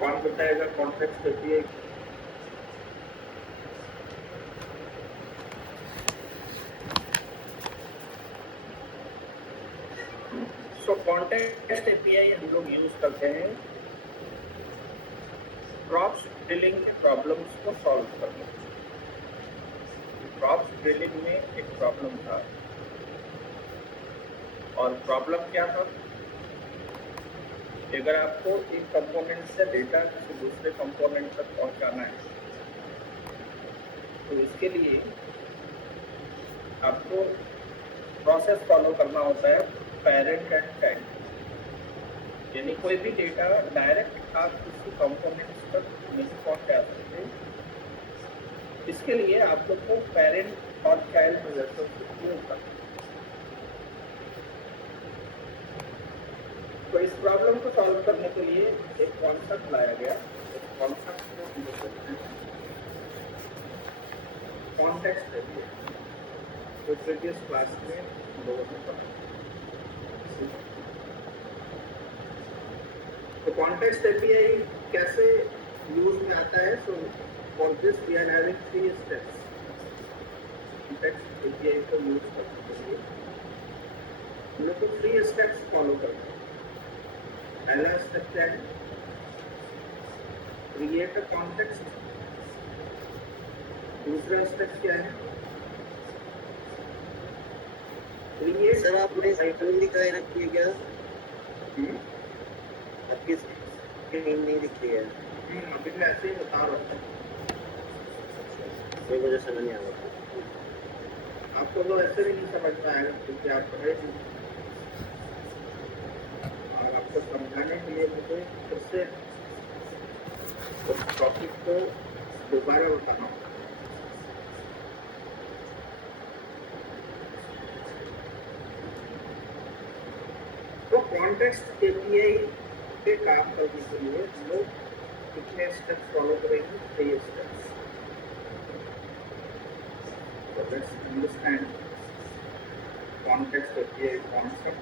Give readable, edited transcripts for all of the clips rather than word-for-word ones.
कौन बताएगा context API? सो context API हम लोग यूज करते हैं क्रॉप्स ड्रिलिंग के प्रॉब्लम्स को सॉल्व करने के लिए। क्रॉप्स ड्रिलिंग में एक प्रॉब्लम था, और प्रॉब्लम क्या था कि अगर आपको एक कंपोनेंट से डेटा किसी दूसरे कंपोनेंट तक पहुंचाना है, तो इसके लिए आपको प्रोसेस फॉलो करना होता है पेरेंट एंड चाइल्ड। यानी कोई भी डेटा डायरेक्ट आप किसी कंपोनेंट्स तक नहीं पहुंचा सकते। इसके लिए आप लोग को पेरेंट और चाइल्ड रिलेशनशिप यूज करना है। तो इस प्रॉब्लम को सॉल्व करने के लिए एक कॉन्सेप्ट लाया गया। इस कॉन्सेप्ट को हम लोग कहते हैं कॉन्टेक्स्ट एपीआई, जो प्रीवियस क्लास में हम लोगों ने पढ़ा। तो कॉन्टेक्स्ट एपीआई कैसे यूज में आता है? So for this we are having 3 steps. Context API को यूज करने के लिए हम लोग को 3 स्टेप्स फॉलो करना है। पहला स्टेप क्या है? Create a context. दूसरा स्टेप क्या है? क्रिएट। सर आपने स्क्रीन दिखाई रखी है क्या? आपकी स्क्रीन नहीं दिख रही है। अभी मैं ऐसे ही बता रहा हूँ, ये मुझे समझ नहीं आ रहा। आपको तो ऐसे भी नहीं समझ में आएगा क्योंकि आप पढ़े नहीं, और आपको समझाने के लिए मुझे फिर से उस टॉपिक को दोबारा बताना होगा। तो कॉन्टेक्स्ट एपीआई पे काम करने के लिए हम लोग कितने स्टेप्स फॉलो करेंगे? 3 steps. So let's understand context API concept.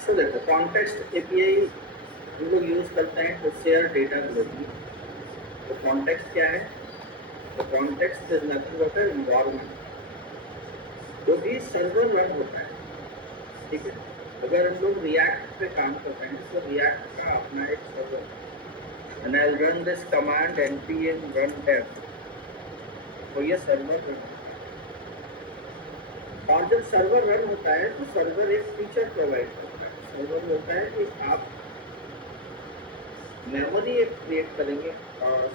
So that the context API हम लोग यूज करते हैं टू शेयर डेटा ग्लोबली। तो कॉन्टेक्स्ट क्या है? तो context is nothing but an environment जो भी सर्वर रन होता है। ठीक है, अगर हम लोग रिएक्ट पे काम कर रहे हैं तो रिएक्ट का अपना एक सर्वर है, and I run this command npm run dev, तो ये सर्वर रन होता है। और जब सर्वर रन होता है तो सर्वर एक फीचर प्रोवाइड करता है। सर्वर होता है कि आप मेमोरी एक क्रिएट करेंगे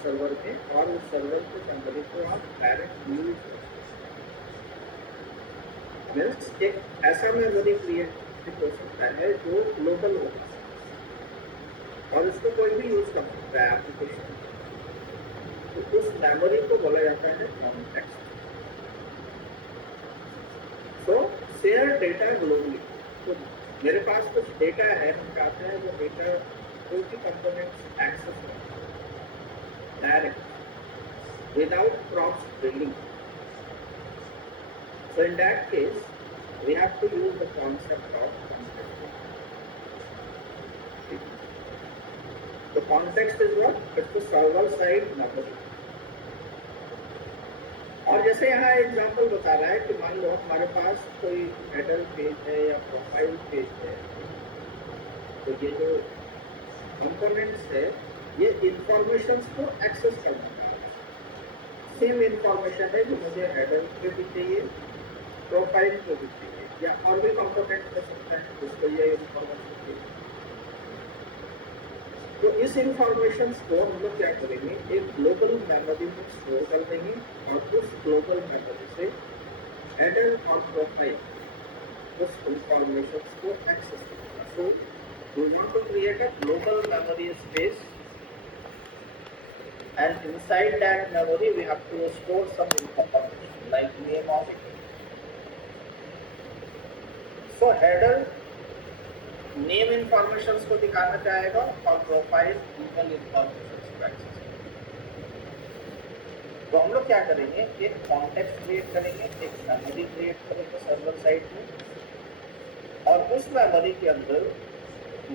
सर्वर में, और उस सर्वर के मेमोरी को आप डायरेक्ट यूज कर सकते हैं। एक ऐसा मेमोरी क्रिएट हो सकता है जो ग्लोबल हो और उसको कोई भी यूज कर सकता है एप्लीकेशन। तो उस मेमोरी को बोला जाता है कॉन्टेक्स्ट। तो शेयर डेटा ग्लोबली। तो मेरे पास कुछ डेटा है, हम चाहते हैं वो डेटा कोई भी component access direct without cross drilling. So in that case, we have to use the concept of context. The context is what? It's the server side memory. और जैसे यहाँ एग्जाम्पल बता रहा है कि मान लो हमारे पास कोई हेडर पेज है या प्रोफाइल पेज है, तो ये जो कंपोनेंट्स है ये इंफॉर्मेशंस को एक्सेस करना है। सेम इंफॉर्मेशन है जो मुझे हेडर पे भी चाहिए, प्रोफाइल पे भी चाहिए, या और भी कंपोनेंट हो सकता है जिसको ये इंफॉर्मेशन चाहिए। तो इस इंफॉर्मेशन को हम लोग क्या करेंगे? एक ग्लोबल मेमोरी में स्टोर कर देंगे, और उस ग्लोबल मेमोरी से हेडर और प्रोफाइल उस इंफॉर्मेशन को एक्सेस करेगा। सो we want to create a global memory space, and inside that memory we have to store some information like name of so header name information को दिखाना चाहेगा और profile email information को access करेगा। तो हम लोग क्या करेंगे, एक कॉन्टेक्स्ट क्रिएट करेंगे, एक मेमोरी क्रिएट करेंगे सर्वर साइड में, और उस मेमोरी के अंदर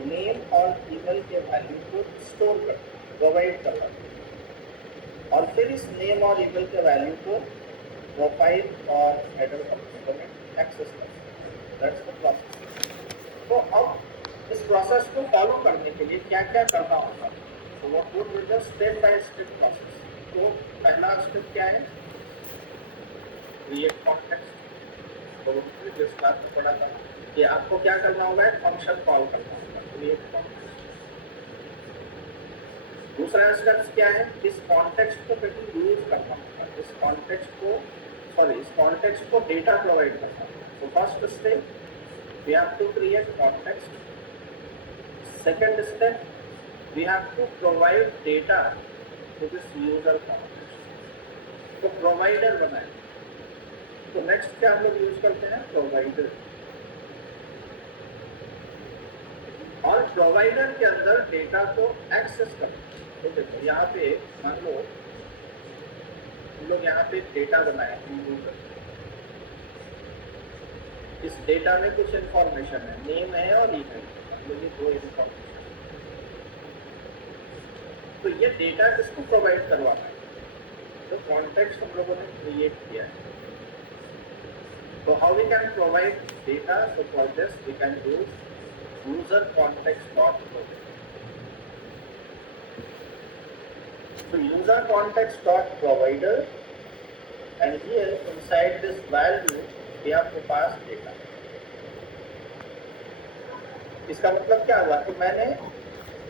नेम और ईमेल के वैल्यू को स्टोर कर प्रोवाइड करवा देंगे, और फिर इस नेम और ईमेल के वैल्यू को प्रोफाइल और हेडर कंपोनेंट एक्सेस कर। That's the process. तो अब इस प्रोसेस को फॉलो करने के लिए क्या क्या करना होगा, तो what would be the step by step process. तो पहला स्टेप क्या है, क्रिएट कॉन्टेक्स्ट। तो प्रीवियस क्लास में पढ़ा था कि आपको क्या करना होगा, एक फंक्शन कॉल करना होगा, क्रिएट कॉन्टेक्स्ट। दूसरा स्टेप क्या है, इस कॉन्टेक्स्ट को कहीं यूज करना होगा, इस कॉन्टेक्स्ट को डेटा प्रोवाइड करना होगा। तो first step, we have to create context. Second step, we have to provide data to this user context. तो provider बनाए। तो next क्या हम लोग यूज करते हैं, provider। और provider के अंदर डेटा को एक्सेस करते हैं। तो देखो यहाँ पे मान लो हम लोग यहाँ पे डेटा बनाए यूजर, इस डेटा में कुछ इंफॉर्मेशन है, नेम है और ईमेल, मतलब ये दो इंफॉर्मेशन। तो ये डेटा किसको प्रोवाइड करवाना है, तो कॉन्टेक्स्ट हम लोगों ने क्रिएट किया है। तो how we can provide data, so for this we can use user context dot provide. So user context dot provider, and here inside this value we have to pass data। इसका मतलब क्या हुआ कि मैंने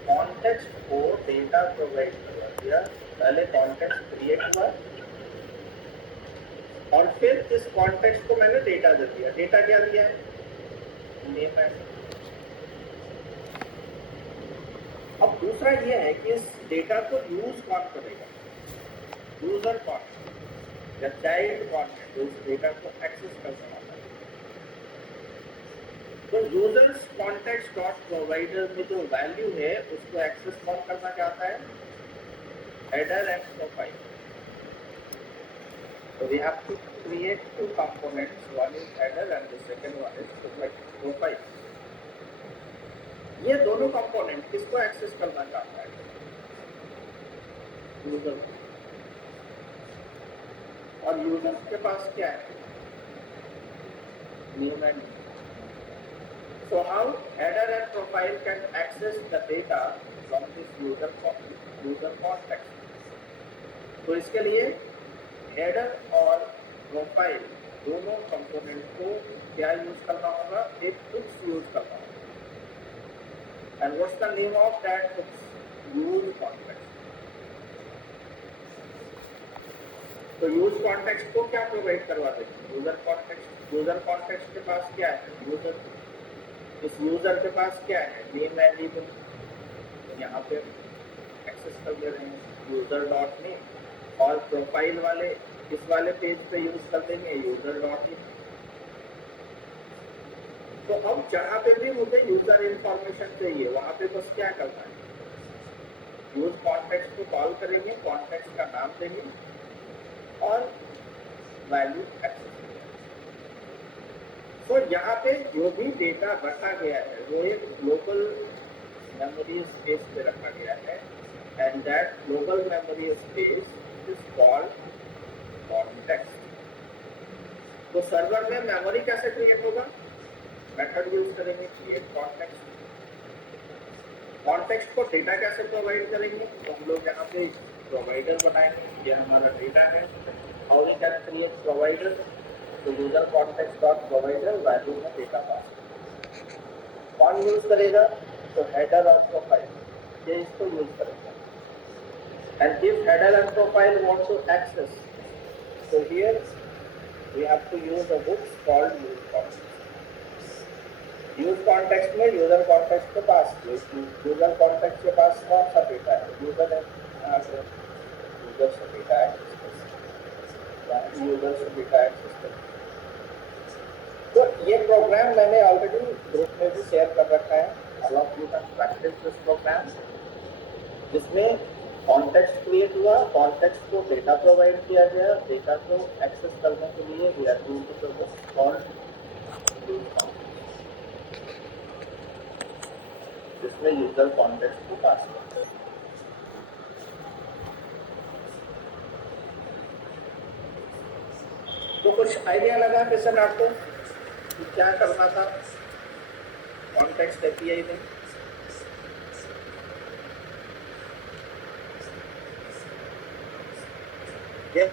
context को data provide करवा दिया। पहले कॉन्टेक्स्ट क्रिएट हुआ और फिर इस कॉन्टेक्स्ट को मैंने डेटा दे दिया। डेटा क्या दिया है, नेम है। अब दूसरा ये है कि इस डेटा को यूज कौन करेगा, यूजर कौन या चाइल्ड कौन है जो इस डेटा को एक्सेस कर सकता है। तो यूजर्स कॉन्टेक्स्ट डॉट प्रोवाइडर में जो वैल्यू है उसको एक्सेस कौन करना चाहता है, हेडर एंड प्रोफाइल। तो we have to create two components, one is header and the second one is profile. ये दोनों कंपोनेंट किसको एक्सेस करना चाहता है, यूजर। और यूजर के पास क्या है, name and. So how header and profile can access the data from this user context? तो इसके लिए header और profile दोनों कंपोनेंट को क्या यूज करना होगा, एक hooks यूज करना होगा। And what's the name of that hooks? Use context। तो यूज कॉन्टेक्स्ट को क्या प्रोवाइड करवा देंगे, यूजर कॉन्टेक्स्ट। यूजर कॉन्टेक्स्ट के पास क्या है, यूजर। इस यूजर के पास क्या है, नेम एंड ईमेल। यहाँ पे एक्सेस कर दे रहे हैं यूजर डॉट नेम, और प्रोफाइल वाले इस वाले पेज पे यूज कर देंगे यूजर डॉट ईमेल। तो अब जहाँ पे भी मुझे यूजर इंफॉर्मेशन चाहिए वहाँ पे बस क्या करना है, यूज कॉन्टेक्स्ट को कॉल करेंगे, कॉन्टेक्स्ट का नाम देंगे और वैल्यू एक्सेस। तो यहाँ पे जो भी डेटा रखा गया है वो एक ग्लोबल मेमोरी स्पेस पे रखा गया है, and that global memory space is called context. तो सर्वर में मेमोरी कैसे क्रिएट होगा, मेथड यूज करेंगे क्रिएट कॉन्टेक्स्ट। कॉन्टेक्स्ट को डेटा कैसे प्रोवाइड करेंगे, तो हम लोग यहाँ पे प्रोवाइडर बनाएंगे, ये हमारा डेटा है। How we can create provider, तो user context dot provider value में डेटा पास। कौन यूज करेगा, तो हेडर और प्रोफाइल, ये इसको यूज करेगा। And if header and profile want to access, so here we have to use a hooks called use context। Use context में user context के पास, यूजर कॉन्टेक्स्ट के पास कौन सा डेटा है, यूजर है, यूजर से डेटा एक्सेस, यूजर से data access कर। तो ये प्रोग्राम मैंने ऑलरेडी ग्रुप में भी शेयर कर रखा है, along with practice this program, जिसमें कॉन्टेक्स्ट क्रिएट हुआ, कॉन्टेक्स्ट को डेटा प्रोवाइड किया गया, डेटा को एक्सेस करने के लिए we are using the service called जिसमें यूजर कॉन्टेक्स्ट को पास करता है। तो कुछ आइडिया लगा किशन आपको कि क्या करना था कॉन्टेक्स्ट एपीआई में? ये